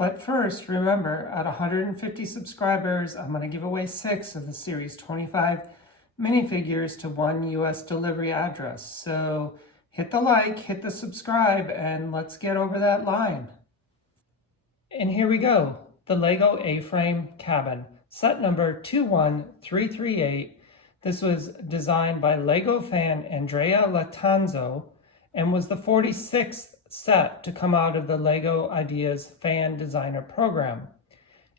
But first, remember, at 150 subscribers, I'm going to give away 6 of the series 25 minifigures to one US delivery address. So hit the like, hit the subscribe, and let's get over that line. And here we go, the Lego A-Frame Cabin, set number 21338. This was designed by Lego fan Andrea Latanzo and was the 46th set to come out of the LEGO Ideas Fan Designer Program.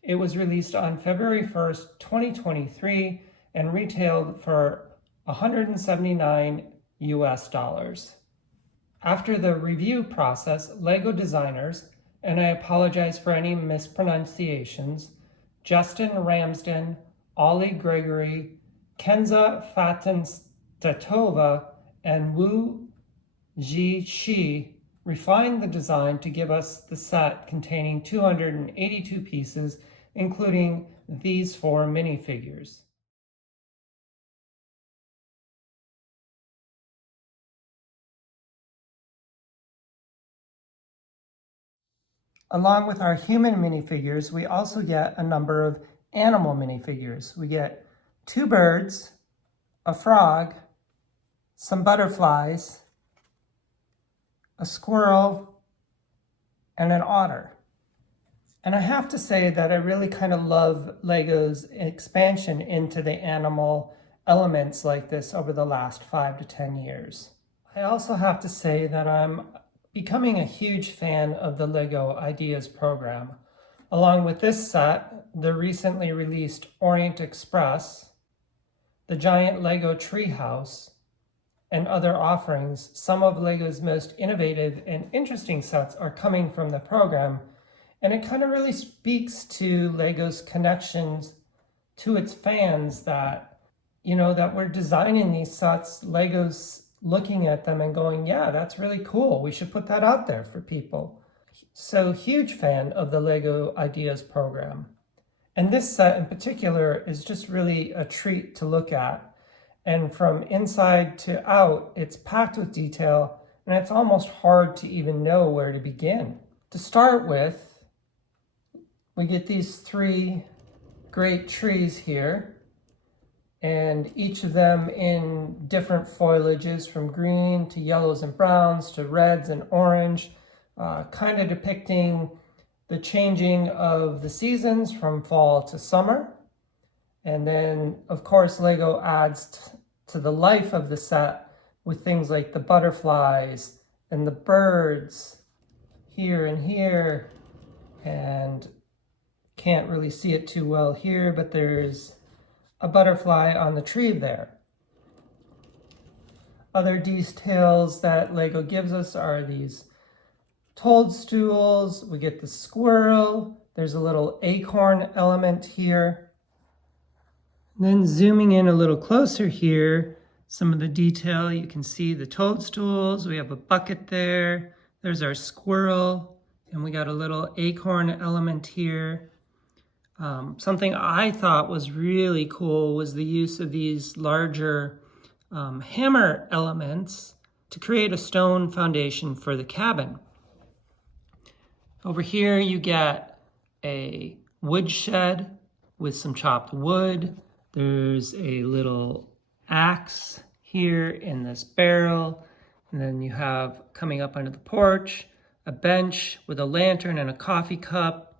It was released on February 1st, 2023 and retailed for $179 US. After the review process, LEGO designers, and I apologize for any mispronunciations, Justin Ramsden, Ollie Gregory, Kenza Fatin-Statova, and Wu Ji-Shi refined the design to give us the set containing 282 pieces, including these 4 minifigures. Along with our human minifigures, we also get a number of animal minifigures. We get 2 birds, a frog, some butterflies, a squirrel, and an otter. And I have to say that I really kind of love LEGO's expansion into the animal elements like this over the last 5 to 10 years. I also have to say that I'm becoming a huge fan of the LEGO Ideas program. Along with this set, the recently released Orient Express, the giant LEGO Treehouse, and other offerings, some of LEGO's most innovative and interesting sets are coming from the program, and it kind of really speaks to LEGO's connections to its fans that, that we're designing these sets, LEGO's looking at them and going, yeah, that's really cool. We should put that out there for people. So huge fan of the LEGO Ideas program. And this set in particular is just really a treat to look at. And from inside to out, it's packed with detail, and it's almost hard to even know where to begin. To start with, we get these 3 great trees here, and each of them in different foliages from green to yellows and browns to reds and orange, kind of depicting the changing of the seasons from fall to summer. And then, of course, LEGO adds to the life of the set with things like the butterflies and the birds here and here. And can't really see it too well here, but there's a butterfly on the tree there. Other details that LEGO gives us are these toadstools. We get the squirrel. There's a little acorn element here. Then zooming in a little closer here, some of the detail, you can see the toadstools. We have a bucket there. There's our squirrel, and we got a little acorn element here. Something I thought was really cool was the use of these larger hammer elements to create a stone foundation for the cabin. Over here you get a woodshed with some chopped wood. There's a little axe here in this barrel. And then you have, coming up under the porch, a bench with a lantern and a coffee cup.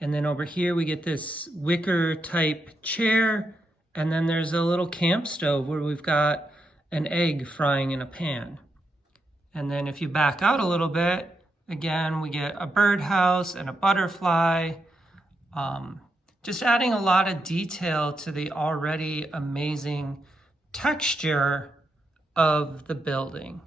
And then over here we get this wicker type chair. And then there's a little camp stove where we've got an egg frying in a pan. And then if you back out a little bit, again, we get a birdhouse and a butterfly. Just adding a lot of detail to the already amazing texture of the building.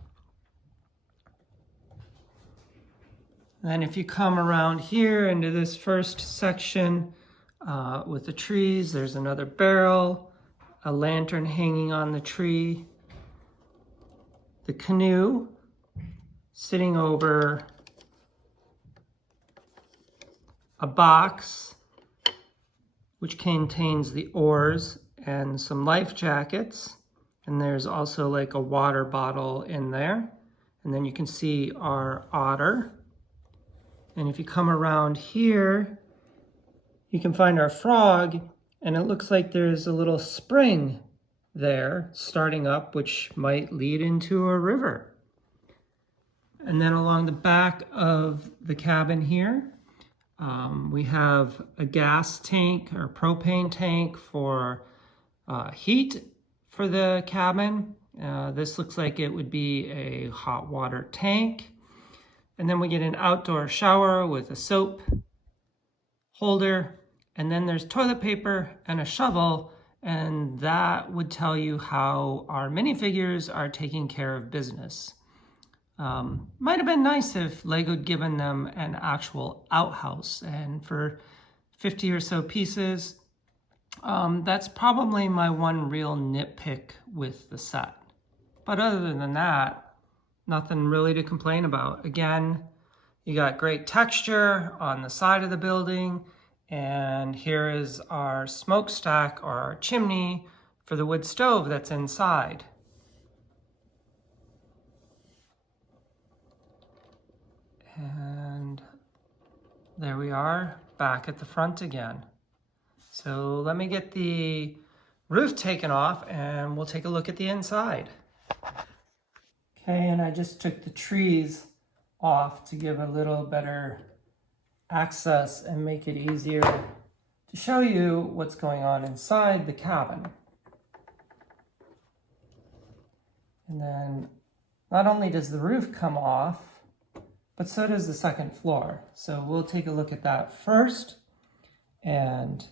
Then if you come around here into this first section with the trees, there's another barrel, a lantern hanging on the tree, the canoe sitting over a box which contains the oars and some life jackets. And there's also like a water bottle in there. And then you can see our otter. And if you come around here, you can find our frog, and it looks like there's a little spring there starting up, which might lead into a river. And then along the back of the cabin here, we have a gas tank or propane tank for heat for the cabin. This looks like it would be a hot water tank. And then we get an outdoor shower with a soap holder. And then there's toilet paper and a shovel. And that would tell you how our minifigures are taking care of business. Might have been nice if Lego had given them an actual outhouse, and for 50 or so pieces, that's probably my one real nitpick with the set. But other than that, nothing really to complain about. Again, you got great texture on the side of the building, and here is our smokestack or our chimney for the wood stove that's inside. And there we are, back at the front again. So let me get the roof taken off and we'll take a look at the inside. Okay, and I just took the trees off to give a little better access and make it easier to show you what's going on inside the cabin. And then not only does the roof come off, but so does the second floor. So we'll take a look at that first. And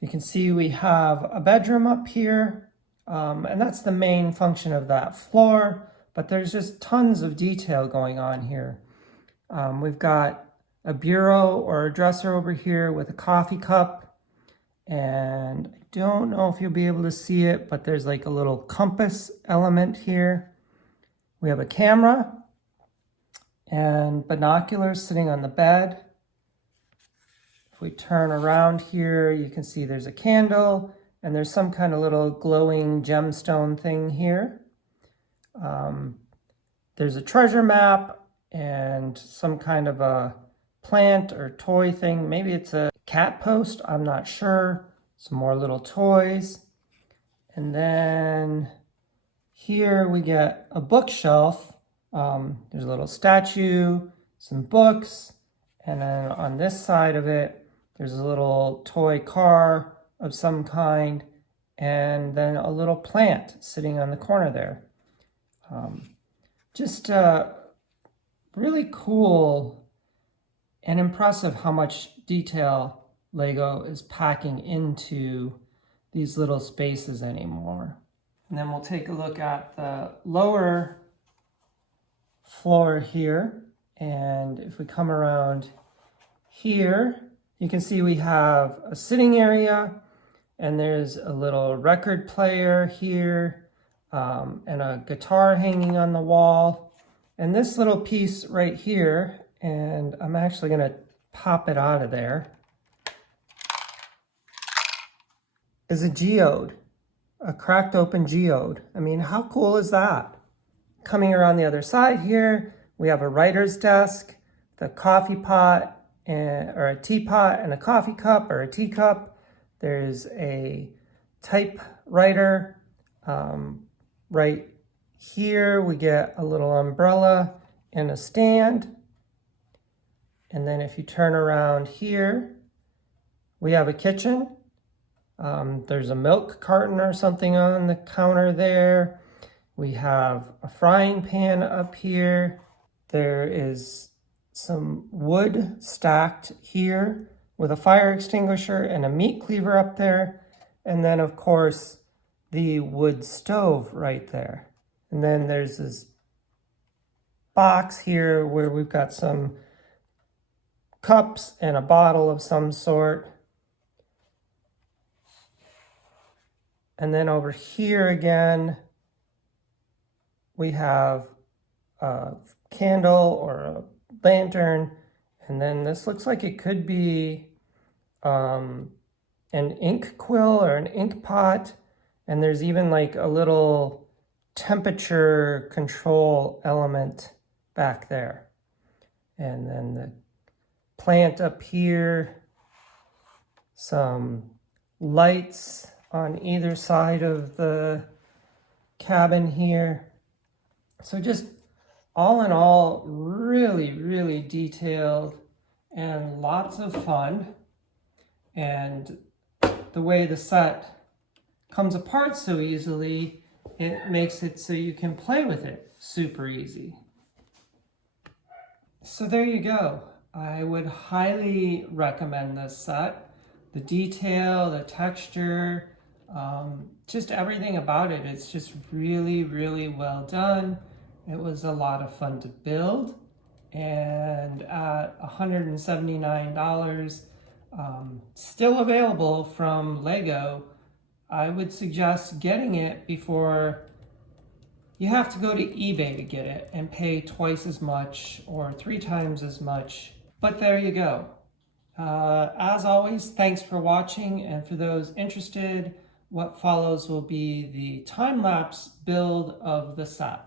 you can see we have a bedroom up here, and that's the main function of that floor, but there's just tons of detail going on here. We've got a bureau or a dresser over here with a coffee cup, and I don't know if you'll be able to see it, but there's like a little compass element here. We have a camera and binoculars sitting on the bed. If we turn around here, you can see there's a candle and there's some kind of little glowing gemstone thing here. There's a treasure map and some kind of a plant or toy thing. Maybe it's a cat post, I'm not sure. Some more little toys. And then here we get a bookshelf. There's a little statue, some books, and then on this side of it, there's a little toy car of some kind, and then a little plant sitting on the corner there. Just really cool and impressive how much detail Lego is packing into these little spaces anymore. And then we'll take a look at the lower floor here, and if we come around here, you can see we have a sitting area, and there's a little record player here, and a guitar hanging on the wall, and this little piece right here, and I'm actually going to pop it out of there, is a geode, a cracked open geode. I mean, how cool is that? Coming around the other side here, we have a writer's desk, the coffee pot, or a teapot and a coffee cup or a teacup. There's a typewriter. Right here, we get a little umbrella and a stand. And then if you turn around here, we have a kitchen. There's a milk carton or something on the counter there. We have a frying pan up here. There is some wood stacked here with a fire extinguisher and a meat cleaver up there. And then, of course, the wood stove right there. And then there's this box here where we've got some cups and a bottle of some sort. And then over here again, we have a candle or a lantern, and then this looks like it could be an ink quill or an ink pot, and there's even like a little temperature control element back there. and then the plant up here, some lights on either side of the cabin here. So just all in all, really, really detailed and lots of fun. And the way the set comes apart so easily, it makes it so you can play with it super easy. So there you go. I would highly recommend this set. The detail, the texture, just everything about it. It's just really, really well done. It was a lot of fun to build. And at $179, still available from Lego, I would suggest getting it before you have to go to eBay to get it and pay twice as much or 3 times as much. But there you go. As always, thanks for watching, and for those interested, what follows will be the time-lapse build of the set.